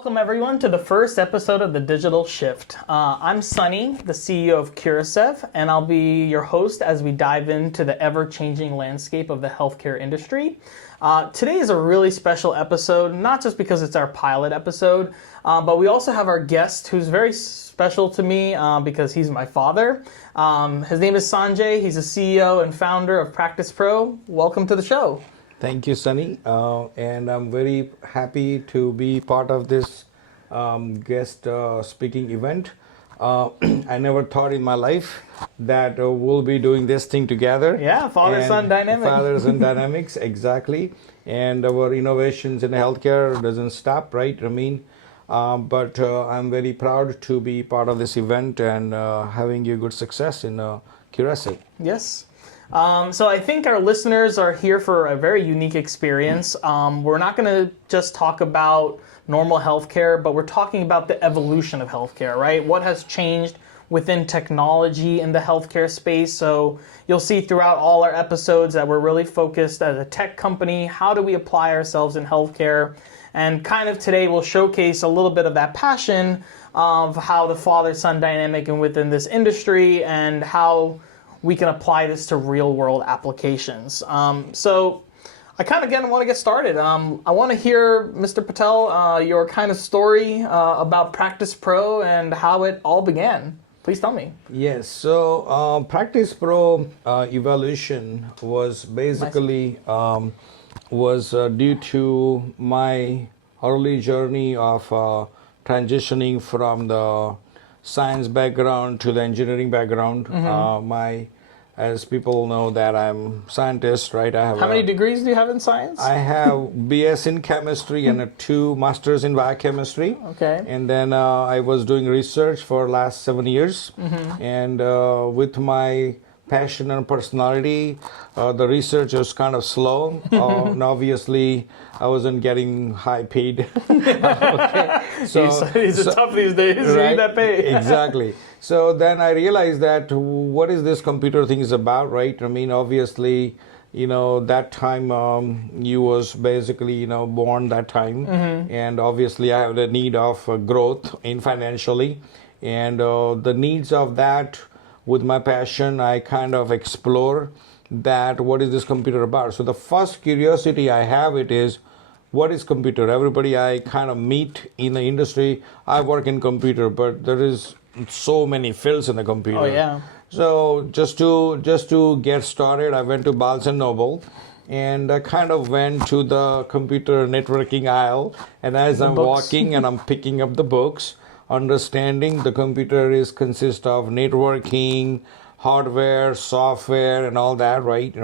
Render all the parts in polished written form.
Welcome everyone to the first episode of The Digital Shift. I'm Sunny, the CEO of Curasev, and I'll be your host as we dive into the ever-changing landscape of the healthcare industry. Today is a really special episode, not just because it's our pilot episode, but we also have our guest who's very special to me because he's my father. His name is Sanjay. He's the CEO and founder of Practice Pro. Welcome to the show. Thank you, Sunny, and I'm very happy to be part of this guest speaking event. I never thought in my life that we'll be doing this thing together. Yeah, father-son dynamic. Father-son dynamics, exactly. And our innovations in healthcare doesn't stop, right? But I'm very proud to be part of this event and having you good success in Curasev. Yes. So I think our listeners are here for a very unique experience. We're not going to just talk about normal healthcare, but we're talking about the evolution of healthcare, right? What has changed within technology in the healthcare space. So you'll see throughout all our episodes that we're really focused as a tech company. How do we apply ourselves in healthcare? And kind of today we'll showcase a little bit of that passion of how the father-son dynamic and within this industry and how we can apply this to real-world applications. So I kind of want to get started. I want to hear, Mr. Patel, your kind of story about Practice Pro and how it all began. Please tell me. Yes, so Practice Pro evolution was basically due to my early journey of transitioning from the science background to the engineering background. As people know that I'm scientist, right? I have How many degrees do you have in science? I have BS in chemistry and 2 masters in biochemistry. Okay. And then I was doing research for last 7 years. And with my passion and personality, the research was kind of slow. And obviously, I wasn't getting high paid. Okay. It's tough these days. Right? You need that pay. Exactly. So then I realized that what is this computer thing is about, right? Obviously, that time you was basically, born that time. And obviously I have the need of growth in financially. And the needs of that with my passion, I kind of explore that what is this computer about. So the first curiosity I have is, what is computer? Everybody I kind of meet in the industry, I work in computer, but there is so many fields in the computer. Oh yeah. So just to get started, I went to Barnes and Noble, and I kind of went to the computer networking aisle. And as I'm walking and I'm picking up the books, understanding the computer consists of networking, hardware, software, and all that, right?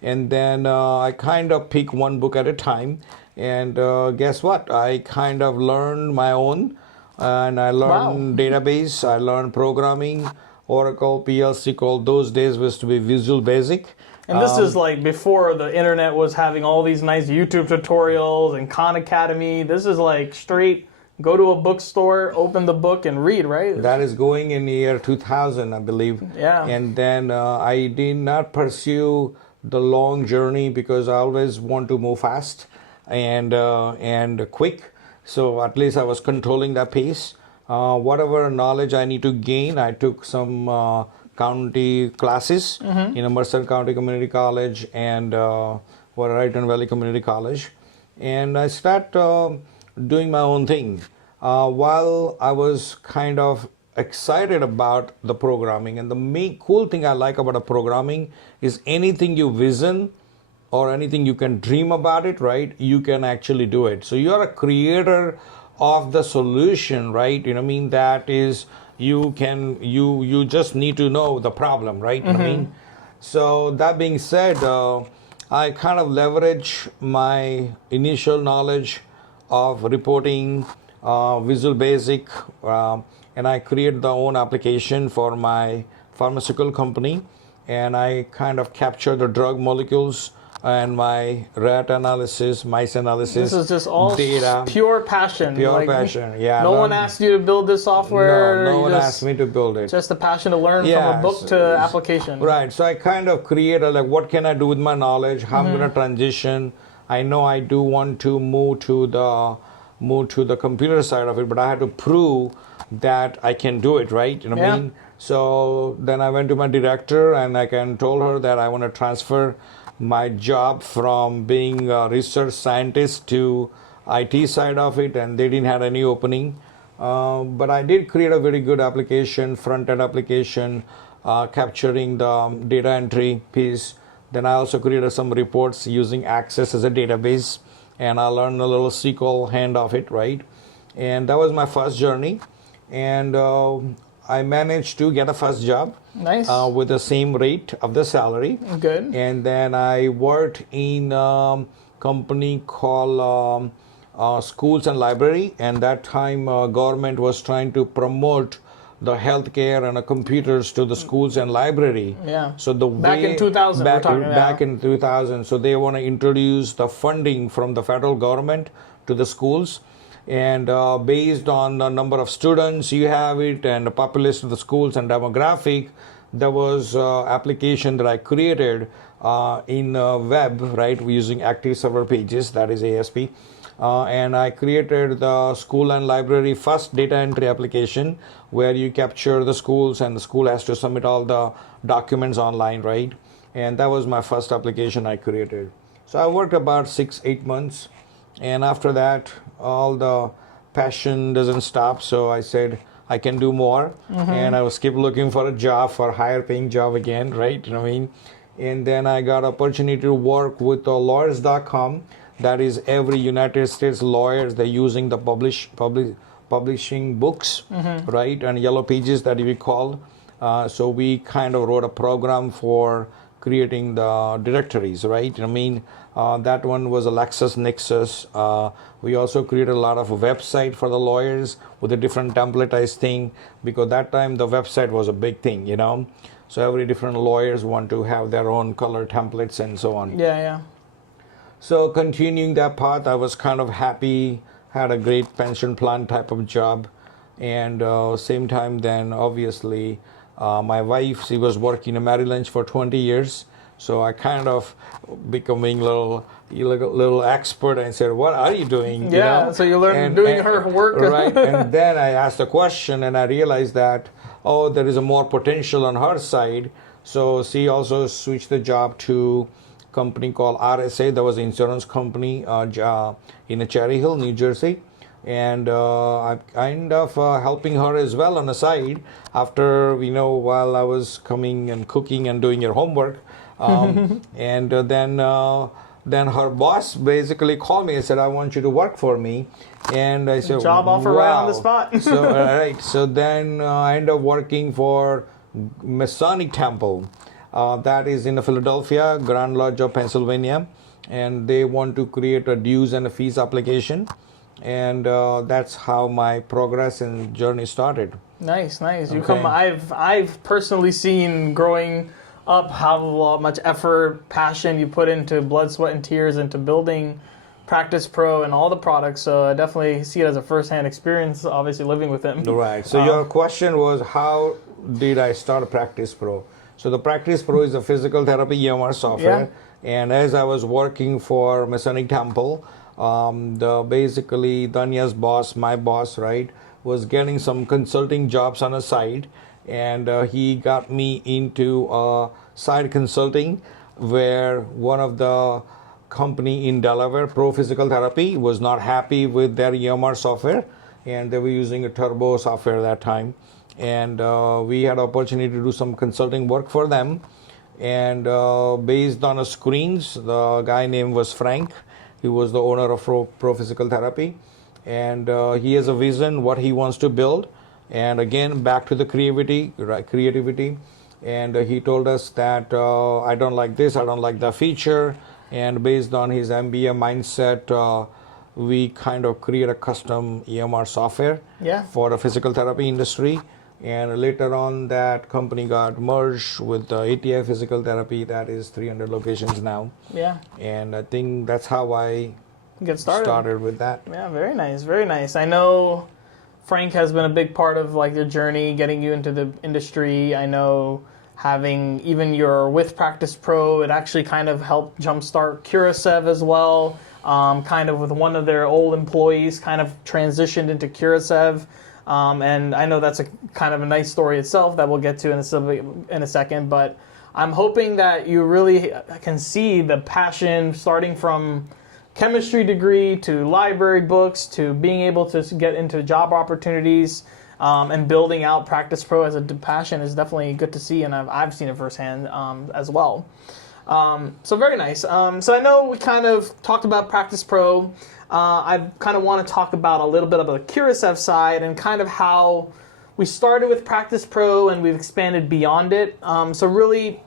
And then I kind of pick one book at a time. And guess what? I kind of learned my own. And I learned database, I learned programming, Oracle, PL/SQL. Called those days was to be Visual Basic. And this is like before the internet was having all these nice YouTube tutorials and Khan Academy. This is like straight go to a bookstore, open the book, and read, right? That is going in the year 2000, I believe. Yeah. And then I did not pursue the long journey because I always want to move fast and quick. So at least I was controlling that pace. Whatever knowledge I need to gain, I took some county classes in Mercer County Community College and Wrighton Valley Community College. And I started doing my own thing. While I was kind of excited about the programming, and the main cool thing I like about the programming is anything you vision or anything you can dream about it, right? You can actually do it. So you're a creator of the solution, right? That is, you just need to know the problem, right? So that being said, I kind of leverage my initial knowledge of reporting, Visual Basic, and I create the own application for my pharmaceutical company, and I kind of capture the drug molecules and my rat analysis, mice analysis. This is just all data, pure passion. Pure passion, yeah. No one asked you to build this software. No one asked me to build it. Just the passion to learn from a book to application. Right. So I kind of create what can I do with my knowledge? How I'm going to transition? I know I do want to move to the move to the computer side of it, but I had to prove that I can do it, right? You know what I mean? So then I went to my director and I told her that I want to transfer my job from being a research scientist to IT side of it, and they didn't have any opening. But I did create a very good application, front-end application, capturing the data entry piece. Then I also created some reports using Access as a database, and I learned a little SQL hand of it, right? And that was my first journey. And I managed to get a first job. Nice. With the same rate of the salary. Good. And then I worked in a company called Schools and Library. And that time government was trying to promote the healthcare and computers to the schools and library. Yeah. So the back way, in 2000, back, we're talking about. Back in 2000. So they want to introduce the funding from the federal government to the schools. And based on the number of students you have it and the population of the schools and demographic, there was application that I created in web, right, using active server pages, that is ASP. And I created the school and library first data entry application where you capture the schools and the school has to submit all the documents online, right? And that was my first application I created. So I worked about 6-8 months. And after that, all the passion doesn't stop. So I said, I can do more. And I was keep looking for a job, for a higher paying job again, right? You know what I mean? And then I got opportunity to work with lawyers.com. That is every United States lawyers, they're using the publishing books, right? And yellow pages that we call. So we kind of wrote a program for creating the directories, right? I mean, that one was a LexisNexis. We also created a lot of website for the lawyers with a different templatized thing, because that time the website was a big thing, you know. So every different lawyers want to have their own color templates and so on. Yeah. So continuing that path, I was kind of happy, had a great pension plan type of job. And same time then, obviously, my wife, she was working in Maryland for 20 years. So I kind of becoming a little expert and said, what are you doing? Yeah, you know? so you learned doing her work. Right, and then I asked a question and I realized that, there is a more potential on her side. So she also switched the job to a company called RSA. That was an insurance company in Cherry Hill, New Jersey. And I'm kind of helping her as well on the side after, while I was coming and cooking and doing your homework. And then her boss basically called me and said, I want you to work for me. And I said, job offer wow. right on the spot. So then I ended up working for Masonic Temple. That is in Philadelphia, Grand Lodge of Pennsylvania. And they want to create a dues and a fees application. And that's how my progress and journey started. Nice. You Okay. I've personally seen growing up how much effort, passion you put into blood, sweat, and tears into building Practice Pro and all the products. So I definitely see it as a first-hand experience, obviously living with him. Right. So your question was, how did I start Practice Pro? So the Practice Pro is a physical therapy EMR software. Yeah. And as I was working for Masonic Temple, basically Danya's boss, my boss, right, was getting some consulting jobs on the side. And he got me into side consulting, where one of the company in Delaware, Pro Physical Therapy, was not happy with their EMR software, and they were using a turbo software at that time. And we had opportunity to do some consulting work for them. And based on the screens, the guy name was Frank. He was the owner of Pro Physical Therapy. And he has a vision, what he wants to build. And again, back to the creativity. And he told us that I don't like this, I don't like the feature. And based on his MBA mindset, we kind of create a custom EMR software for the physical therapy industry. And later on, that company got merged with ATI Physical Therapy. That is 300 locations now. Yeah. And I think that's how I get started with that. Yeah, very nice. I know Frank has been a big part of like the journey, getting you into the industry. I know having even your with Practice Pro, it actually kind of helped jumpstart Curasev as well. kind of with one of their old employees, kind of transitioned into Curasev. And I know that's a kind of a nice story itself that we'll get to in a second, but I'm hoping that you really can see the passion starting from chemistry degree to library books to being able to get into job opportunities, and building out Practice Pro as a passion is definitely good to see, and I've seen it firsthand as well. So very nice. So I know we kind of talked about Practice Pro. I kind of want to talk about a little bit of the Curasev side and kind of how we started with Practice Pro and we've expanded beyond it. So really,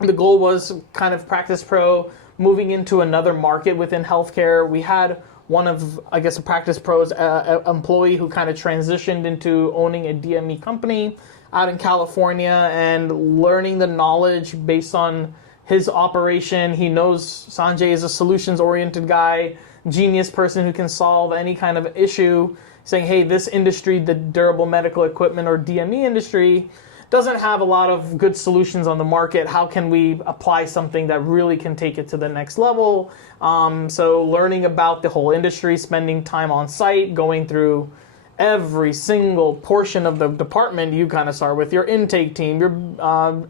the goal was kind of Practice Pro moving into another market within healthcare. We had one of, I guess, a Practice Pro's employee who kind of transitioned into owning a DME company out in California and learning the knowledge based on his operation. He knows Sanjay is a solutions-oriented guy, genius person who can solve any kind of issue, saying, hey, this industry, the durable medical equipment or DME industry, doesn't have a lot of good solutions on the market. How can we apply something that really can take it to the next level? So learning about the whole industry, spending time on site, going through every single portion of the department. You kind of start with your intake team, your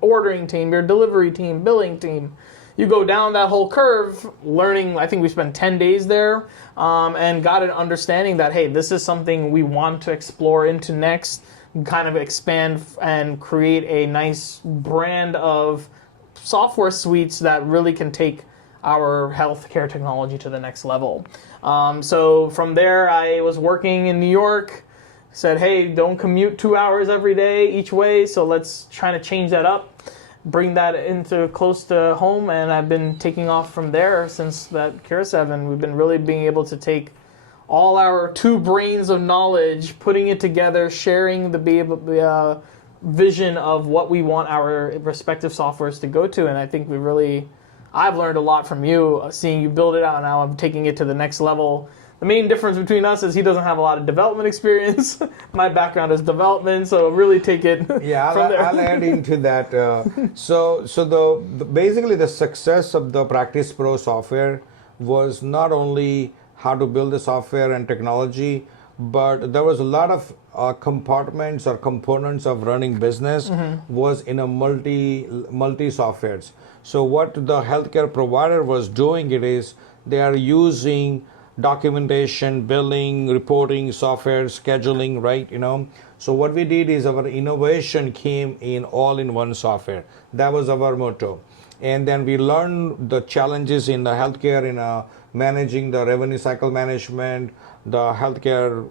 ordering team, your delivery team, billing team. You go down that whole curve, learning. I think we spent 10 days there, and got an understanding that, hey, this is something we want to explore into next, kind of expand and create a nice brand of software suites that really can take our healthcare technology to the next level. So from there, I was working in New York, said, hey, don't commute 2 hours every day each way, so let's try to change that up, bring that into close to home, and I've been taking off from there since that Curasev, and we've been really being able to take all our two brains of knowledge, putting it together, sharing the vision of what we want our respective softwares to go to. And I think I've learned a lot from you, seeing you build it out, and now I'm taking it to the next level. The main difference between us is he doesn't have a lot of development experience. My background is development, so really take it from there. I'll add into that. Basically the success of the Practice Pro software was not only how to build the software and technology, but there was a lot of compartments or components of running business was in a multi softwares. So what the healthcare provider was doing is they are using documentation, billing, reporting, software, scheduling, right? So what we did is our innovation came in all in one software. That was our motto. And then we learned the challenges in the healthcare in managing the revenue cycle management, the healthcare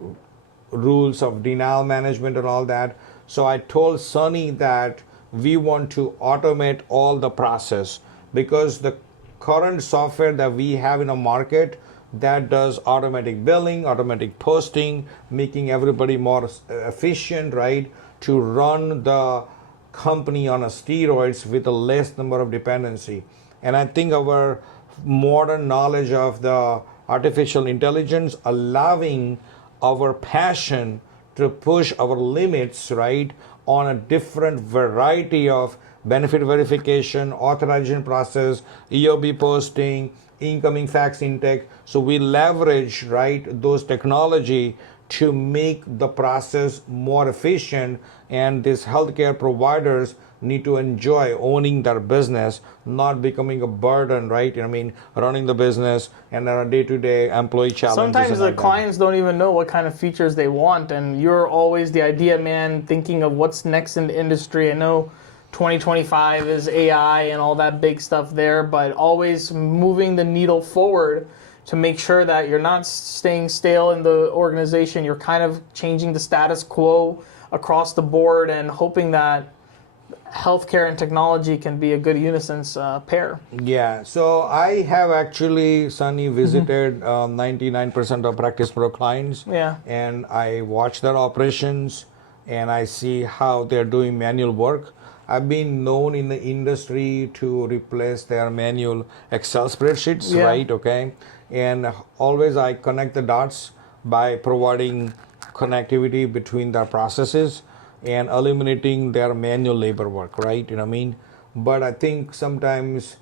rules of denial management and all that. So I told Sunny that we want to automate all the process, because the current software that we have in the market that does automatic billing, automatic posting, making everybody more efficient, right, to run the company on a steroids with a less number of dependency. And I think our modern knowledge of the artificial intelligence allowing our passion to push our limits, right, on a different variety of benefit verification, authorization process, EOB posting, incoming fax intake. So we leverage, right, those technology to make the process more efficient, and these healthcare providers need to enjoy owning their business, not becoming a burden, right? Running the business and our day-to-day employee challenges. Sometimes the clients don't even know what kind of features they want, and you're always the idea man thinking of what's next in the industry. I know 2025 is AI and all that big stuff there, but always moving the needle forward to make sure that you're not staying stale in the organization. You're kind of changing the status quo across the board and hoping that healthcare and technology can be a good unison pair. Yeah, so I have actually, Sunny, visited 99% of Practice Pro clients. Yeah. And I watch their operations and I see how they're doing manual work. I've been known in the industry to replace their manual Excel spreadsheets, right? Okay. And always I connect the dots by providing connectivity between their processes and eliminating their manual labor work, right? But I think sometimes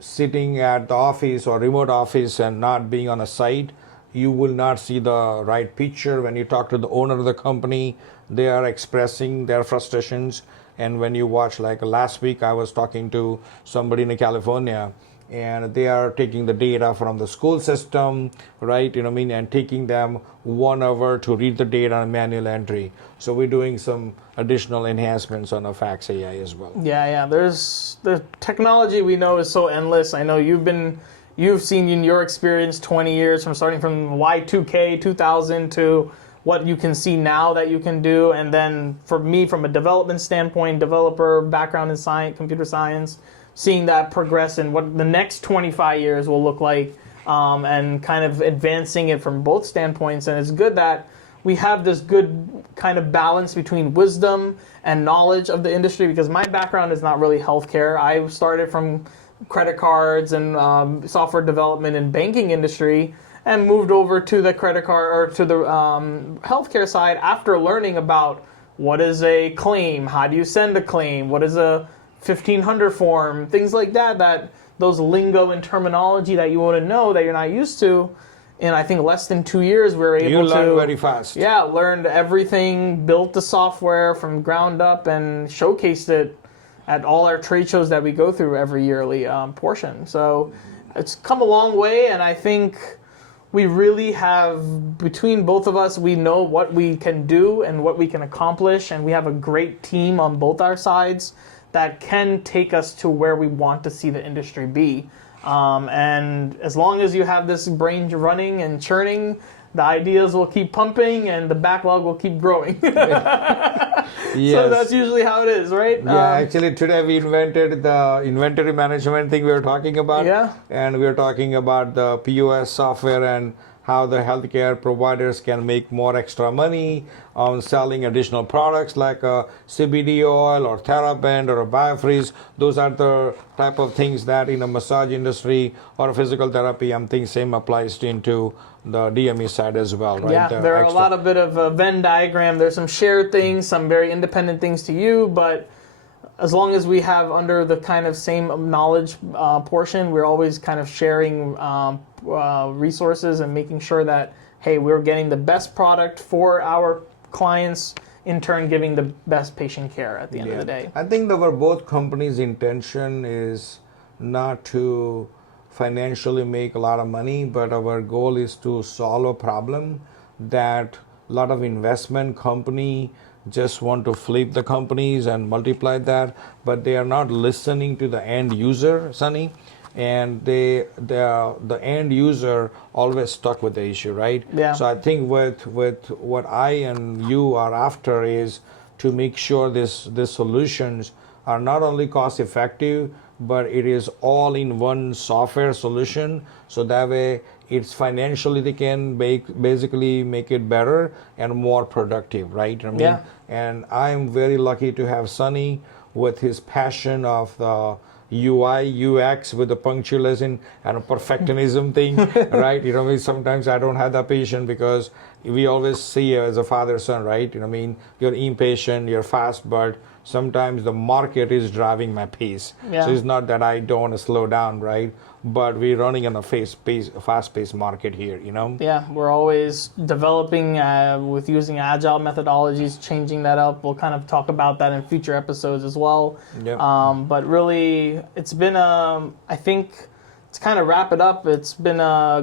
sitting at the office or remote office and not being on a site, you will not see the right picture. When you talk to the owner of the company, they are expressing their frustrations. And when you watch, like last week, I was talking to somebody in California, and they are taking the data from the school system, right? And taking them 1 hour to read the data on manual entry. So we're doing some additional enhancements on the Fax AI as well. Yeah. There's the technology we know is so endless. I know you've seen in your experience 20 years from starting from Y2K 2000 to what you can see now that you can do. And then for me, from a development standpoint, developer background in science, computer science, seeing that progress and what the next 25 years will look like, and kind of advancing it from both standpoints. And it's good that we have this good kind of balance between wisdom and knowledge of the industry, because my background is not really healthcare. I started from credit cards and software development and banking industry, and moved over to the credit card or to the healthcare side after learning about what is a claim, how do you send a claim, what is a 1500 form, things like that, those lingo and terminology that you want to know that you're not used to. In I think less than 2 years, we were able to... You learned very fast. Yeah, learned everything, built the software from ground up, and showcased it at all our trade shows that we go through every yearly portion. So it's come a long way, and I think we really have, between both of us, we know what we can do and what we can accomplish, and we have a great team on both our sides that can take us to where we want to see the industry be. And as long as you have this brain running and churning, the ideas will keep pumping and the backlog will keep growing. Yes. So that's usually how it is, right? Yeah, actually today we invented the inventory management thing we were talking about. Yeah. And we were talking about the POS software and how the healthcare providers can make more extra money on selling additional products like a CBD oil or TheraBand or a BioFreeze. Those are the type of things that in a massage industry or physical therapy, I'm thinking same applies into the DME side as well, right? Yeah, there are a lot of bit of a Venn diagram. There's some shared things, some very independent things to you, but as long as we have under the kind of same knowledge portion, we're always kind of sharing resources and making sure that, hey, we're getting the best product for our clients, in turn giving the best patient care at the end of the day. I think our both companies' intention is not to financially make a lot of money, but our goal is to solve a problem that a lot of investment company just want to flip the companies and multiply that, but they are not listening to the end user, Sunny, and the end user always stuck with the issue, right? Yeah. So I think with what I and you are after is to make sure these solutions are not only cost effective, but it is all in one software solution, so that way it's financially they can basically make it better and more productive, right? I mean, yeah. And I'm very lucky to have Sunny with his passion of the UI, UX with the punctualism and a perfectionism thing, right? Sometimes I don't have that patience because we always see you as a father-son, right? You're impatient, you're fast, but sometimes the market is driving my pace. Yeah. So it's not that I don't want to slow down, right? But we're running in a fast-paced market here, Yeah, we're always developing with using agile methodologies, changing that up. We'll kind of talk about that in future episodes as well. Yep. But really, it's been, I think, to kind of wrap it up, it's been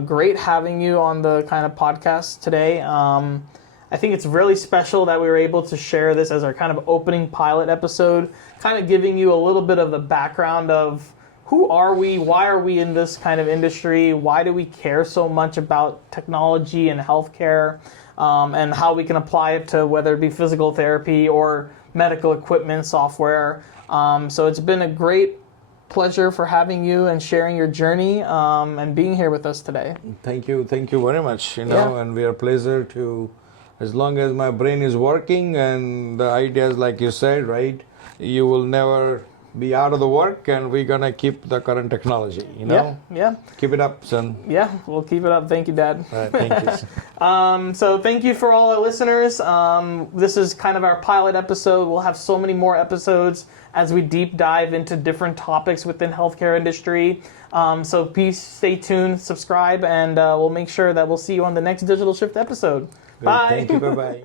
great having you on the kind of podcast today. I think it's really special that we were able to share this as our kind of opening pilot episode, kind of giving you a little bit of the background of who are we, why are we in this kind of industry, why do we care so much about technology and healthcare, and how we can apply it to whether it be physical therapy or medical equipment, software. So it's been a great pleasure for having you and sharing your journey and being here with us today. Thank you very much, and we are a pleasure to, as long as my brain is working and the ideas, like you said, right, you will never be out of the work, and we're gonna keep the current technology. You know. Yeah. Keep it up, son. Yeah, we'll keep it up. Thank you, Dad. All right, thank you. So thank you for all our listeners. This is kind of our pilot episode. We'll have so many more episodes as we deep dive into different topics within healthcare industry. So please stay tuned, subscribe, and we'll make sure that we'll see you on the next Digital Shift episode. Great, Bye. thank you. Bye bye.